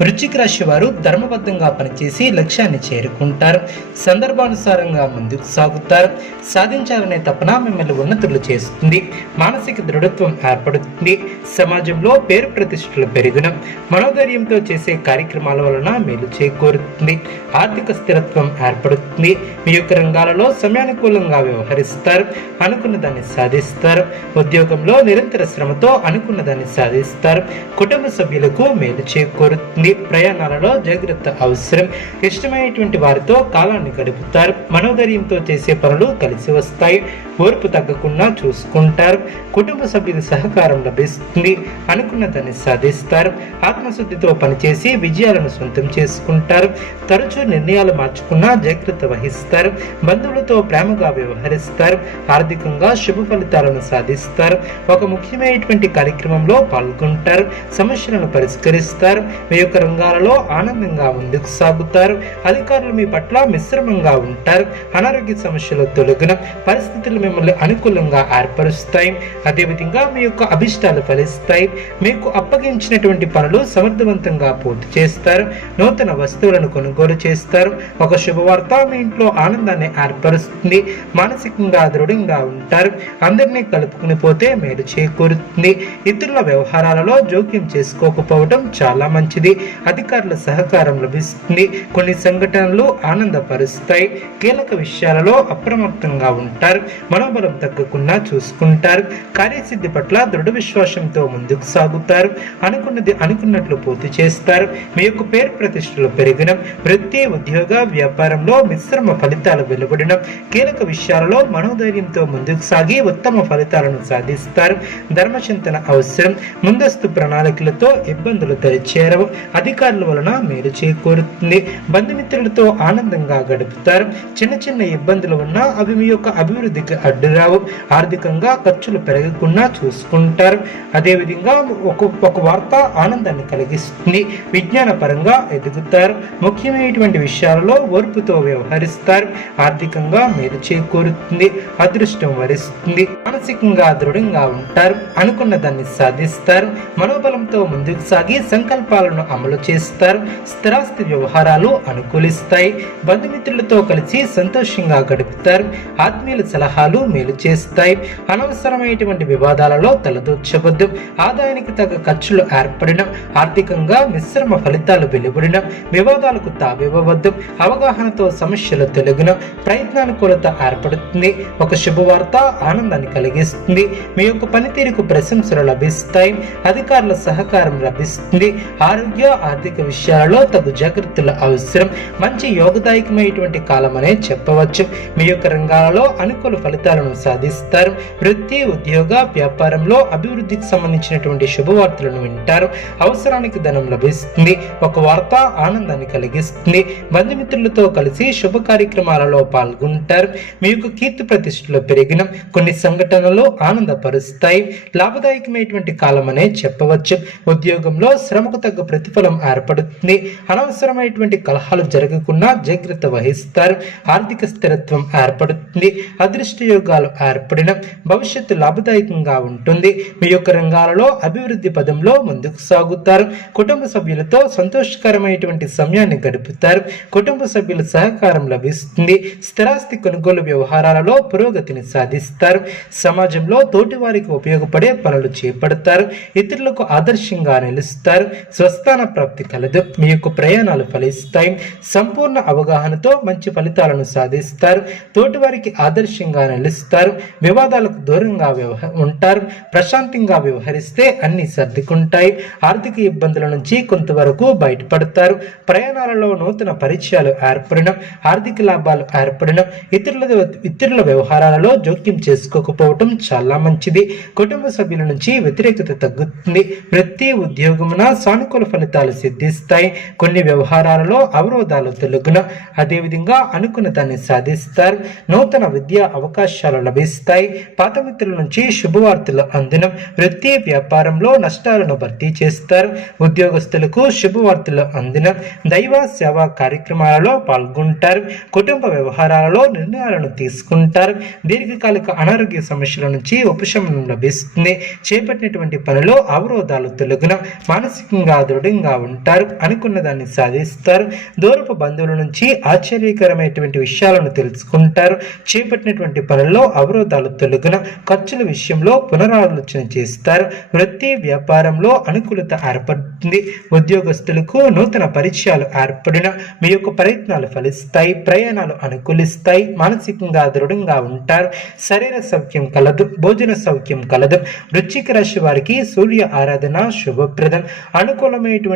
వృశ్చిక రాశి వారు ధర్మబద్ధంగా పనిచేసి లక్ష్యాన్ని చేరుకుంటారు. సందర్భానుసారంగా ముందుకు సాగుతారు. సాధించాలనే తపన మిమ్మల్ని ఉన్నతులు చేస్తుంది. మానసిక దృఢత్వం ఏర్పడుతుంది. సమాజంలో పేరు ప్రతిష్టలు పెరుగున. మనోధైర్యంతో చేసే కార్యక్రమాల వలన మేలు చేకూరుతుంది. ఆర్థిక స్థిరత్వం ఏర్పడుతుంది. మీ యొక్క రంగాలలో సమయానుకూలంగా వ్యవహరిస్తారు. అనుకున్న దాన్ని సాధిస్తారు. ఉద్యోగంలో నిరంతర శ్రమతో అనుకున్న దాన్ని సాధిస్తారు. కుటుంబ సభ్యులకు మేలు చేకూరుతుంది. ప్రయాణాలలో జాగ్రత్త అవసరం. ఇష్టమైనటువంటి వారితో కాలాన్ని గడుపుతారు. మనోధైర్యంతో చేసే పనులు కలిసి వస్తాయి. ఓర్పు తగ్గకుండా చూసుకుంటారు. కుటుంబ సభ్యుల సహకారం లభిస్తుంది. అనుకున్న దాన్ని సాధిస్తారు. ఆత్మశుద్ధితో పనిచేసి విజయాలను సొంతం చేసుకుంటారు. తరచూ నిర్ణయాలు మార్చుకున్నా జాగ్రత్త వహిస్తారు. బంధువులతో ప్రేమగా వ్యవహరిస్తారు. ఆర్థికంగా శుభ ఫలితాలను సాధిస్తారు. ఒక ముఖ్యమైనటువంటి కార్యక్రమంలో పాల్గొంటారు. సమస్యలను పరిష్కరిస్తారు. మీ యొక్క రంగాలలో ఆనందంగా ముందుకు సాగుతారు. అధికారులు మీ పట్ల మిశ్రమంగా ఉంటారు. అనారోగ్య సమస్యలు తొలగిన పరిస్థితులు మిమ్మల్ని అనుకూలంగా ఏర్పరుస్తాయి. అదేవిధంగా మీ యొక్క అభిష్టాలు ఫలిస్తాయి. మీకు అప్పగించినటువంటి పనులు సమర్థవంతంగా పూర్తి చేస్తారు. నూతన వస్తువులను కొనుగోలు చేస్తారు. ఒక శుభవార్త మీ ఇంట్లో ఆనందాన్ని ఏర్పరుస్తుంది. మానసికంగా దృఢంగా ఉంటారు. అందరినీ కలుపుకుని పోతే మేలు చేకూరుతుంది. ఇతరుల వ్యవహారాలలో జోక్యం చేసుకోకపోవడం చాలా మంచిది. అధికారుల సహకారం లభిస్తుంది. కొన్ని సంఘటనలు ఆనందపరుస్తాయి. కీలక విషయాలలో అప్రమత్తంగా ఉంటారు. మనోబలం తగ్గకుండా చూసుకుంటారు. కార్యసిద్ధి పట్ల దృఢ విశ్వాసంతో ముందుకు సాగుతారు. అనుకున్నది అనుకున్నట్లు పూర్తి చేస్తారు. మీ యొక్క పేరు ప్రతిష్టలు పెరిగిన. వృత్తి ఉద్యోగ వ్యాపారంలో మిశ్రమ ఫలితాలు వెలువడిన. కీలక విషయాలలో మనోధైర్యంతో ముందుకు సాగి ఉత్తమ ఫలితాలను సాధిస్తారు. ధర్మచింతన అవసరం. ముందస్తు ప్రణాళికలతో ఇబ్బందులు తెరిచేరవు అధికారుల వలన మేలు చేకూరుతుంది. బంధుమిత్రులతో ఆనందంగా గడుపుతారు. చిన్న చిన్న ఇబ్బందులు ఉన్నా అవి మీ యొక్క అభివృద్ధికి అడ్డురావు ఆర్థికంగా ఖర్చులు పెరగకుండా చూసుకుంటారు. అదేవిధంగా ఒక ఒక వార్త ఆనందాన్ని కలిగిస్తుంది. విజ్ఞాన పరంగా ఎదుగుతారు. ముఖ్యమైనటువంటి విషయాలలో ఓర్పుతో వ్యవహరిస్తారు. ఆర్థికంగా మేలు చేకూరుతుంది. అదృష్టం వరిస్తుంది. మానసికంగా దృఢంగా ఉంటారు. అనుకున్న దాన్ని సాధిస్తారు. మనోబలంతో ముందుకు సాగి సంకల్పాలను అమలు చేస్తారు స్థిరాస్తి వ్యవహారాలు అనుకూలిస్తాయి. బంధుమిత్రులతో కలిసి సంతోషంగా గడుపుతారు. ఆత్మీయుల సలహాలు మేలు చేస్తాయి. అనవసరమైనటువంటి వివాదాలలో తలదూర్చవద్దు. ఆదాయానికి తగ్గ ఖర్చులు ఏర్పడిన ఆర్థికంగా మిశ్రమ ఫలితాలు వెలువడిన వివాదాలకు తావివ్వవద్దు. అవగాహనతో సమస్యలు తొలగిన ప్రయత్నానుకూలత ఏర్పడుతుంది. ఒక శుభవార్త ఆనందాన్ని కలిగిస్తుంది. మీ యొక్క పనితీరుకు ప్రశంసలు లభిస్తాయి. అధికారుల సహకారం లభిస్తుంది. ఆరోగ్య ఆర్థిక విషయాలలో తగు జాగ్రత్తలు అవసరం. మంచి యోగదాయకమైనటువంటి కాలం అనే చెప్పవచ్చు. మీ యొక్క రంగాలలో అనుకూల ఫలితాలను సాధిస్తారు. వృత్తి ఉద్యోగ వ్యాపారంలో అభివృద్ధికి సంబంధించినటువంటి శుభవార్తలను వింటారు. అవసరానికి ధనం లభిస్తుంది. ఒక వార్త ఆనందాన్ని కలిగిస్తుంది. బంధుమిత్రులతో కలిసి శుభ కార్యక్రమాలలో పాల్గొంటారు. మీ యొక్క కీర్తి ప్రతిష్టలు పెరిగిన. కొన్ని సంఘటనలు ఆనందపరుస్తాయి. లాభదాయకమైనటువంటి కాలం అనే చెప్పవచ్చు. ఉద్యోగంలో శ్రమకు తగ్గ ప్రతిఫలం ఏర్పడుతుంది. అనవసరమైనటువంటి కలహాలు జరగకుండా జాగ్రత్త వహిస్తారు. ఆర్థిక స్థిరత్వం ఏర్పడుతుంది. అదృష్ట యోగాలు ఏర్పడిన భవిష్యత్తు లాభదాయకంగా ఉంటుంది. మీ యొక్క రంగాలలో అభివృద్ధి పదంలో ముందుకు సాగుతారు. కుటుంబ సభ్యులతో సంతోషకరమైనటువంటి సమయాన్ని గడుపుతారు. కుటుంబ సభ్యుల సహకారం లభిస్తుంది. స్థిరాస్తి కొనుగోలు వ్యవహారాలలో పురోగతిని సాధిస్తారు. సమాజంలో తోటి వారికి ఉపయోగపడే పనులు చేపడతారు. ఇతరులకు ఆదర్శంగా నిలుస్తారు. స్వస్థాన ప్రాప్తి కలదు. మీ యొక్క ప్రయాణాలు ఫలిస్తాయి. సంపూర్ణ అవగాహనతో మంచి ఫలితాలను సాధిస్తారు. తోటివారికి ఆదర్శంగా నిలుస్తారు. వివాదాలకు దూరంగా వ్యవహ ఉంటారు. ప్రశాంతంగా వ్యవహరిస్తే అన్ని సర్దుకుంటాయి. ఆర్థిక ఇబ్బందుల నుంచి కొంతవరకు బయటపడతారు. ప్రయాణాలలో నూతన పరిచయాలు ఏర్పడడం ఆర్థిక లాభాలు ఏర్పడడం ఇతరుల ఇతరుల వ్యవహారాలలో జోక్యం చేసుకోకపోవటం చాలా మంచిది. కుటుంబ సభ్యుల నుంచి వ్యతిరేకత తగ్గుతుంది. ప్రతి ఉద్యోగమున సానుకూల ఫలితాలు సిద్ధిస్తాయి. కొన్ని వ్యవహారాలలో అవరోధాలు తొలగున అదేవిధంగా అనుకున్న దాన్ని సాధిస్తారు. నూతన విద్యా అవకాశాలు లభిస్తాయి. పాత మిత్రుల నుంచి శుభవార్తలు అందిన. వృత్తి వ్యాపారంలో నష్టాలను భర్తీ చేస్తారు. ఉద్యోగస్తులకు శుభవార్తలు అందనం. దైవ సేవా కార్యక్రమాలలో పాల్గొంటారు. కుటుంబ వ్యవహారాలలో నిర్ణయాలను తీసుకుంటారు. దీర్ఘకాలిక అనారోగ్య సమస్యల నుంచి ఉపశమనం లభిస్తుంది. చేపట్టినటువంటి పనిలో అవరోధాలు తొలగున మానసికంగా దృఢంగా ఉంటారు అనుకున్న దాన్ని సాధిస్తారు. దూరపు బంధువుల నుంచి ఆశ్చర్యకరమైనటువంటి విషయాలను తెలుసుకుంటారు. చేపట్టినటువంటి పనుల్లో అవరోధాలు తొలగిన ఖర్చుల విషయంలో పునరాలోచన చేస్తారు. వృత్తి వ్యాపారంలో అనుకూలత ఏర్పడుతుంది. ఉద్యోగస్తులకు నూతన పరిచయాలు ఏర్పడిన మీ యొక్క ప్రయత్నాలు ఫలిస్తాయి. ప్రయాణాలు అనుకూలిస్తాయి. మానసికంగా దృఢంగా ఉంటారు. శరీర సౌఖ్యం కలదు. భోజన సౌఖ్యం కలదు. వృచ్చిక రాశి వారికి సూర్య ఆరాధన శుభప్రదం. అనుకూలమైనటువంటి